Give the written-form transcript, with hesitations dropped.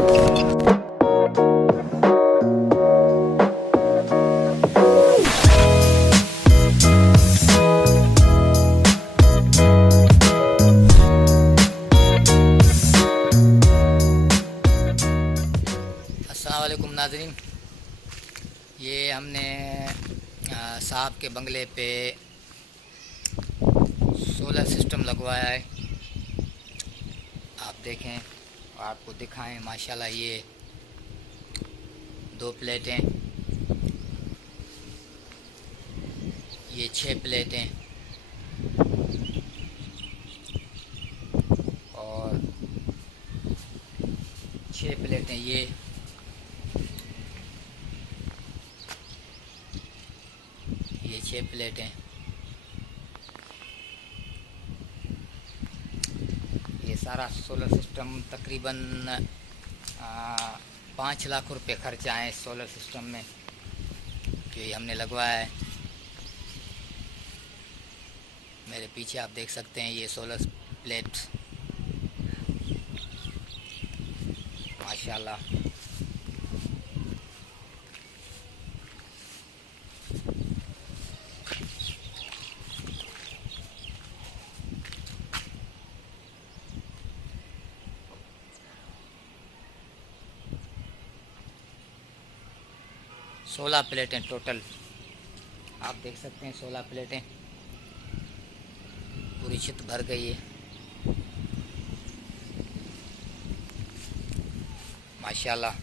अस्सलामुअलैकुम नाज़रीन, ये हमने साहब के बंगले पे सोलर सिस्टम लगवाया है। आप देखें और आपको दिखाएं। माशाल्लाह ये 2 प्लेटें, ये 6 प्लेटें और 6 प्लेटें, ये 6 प्लेटें। ये सारा सोलर सिस्टम तकरीबन 5 लाख रुपए खर्चा है इस सोलर सिस्टम में जो ये हमने लगवाया है। मेरे पीछे आप देख सकते हैं ये सोलर प्लेट, माशाल्लाह। सोलह प्लेटें टोटल, आप देख सकते हैं 16 प्लेटें, पूरी छत भर गई है माशाल्लाह।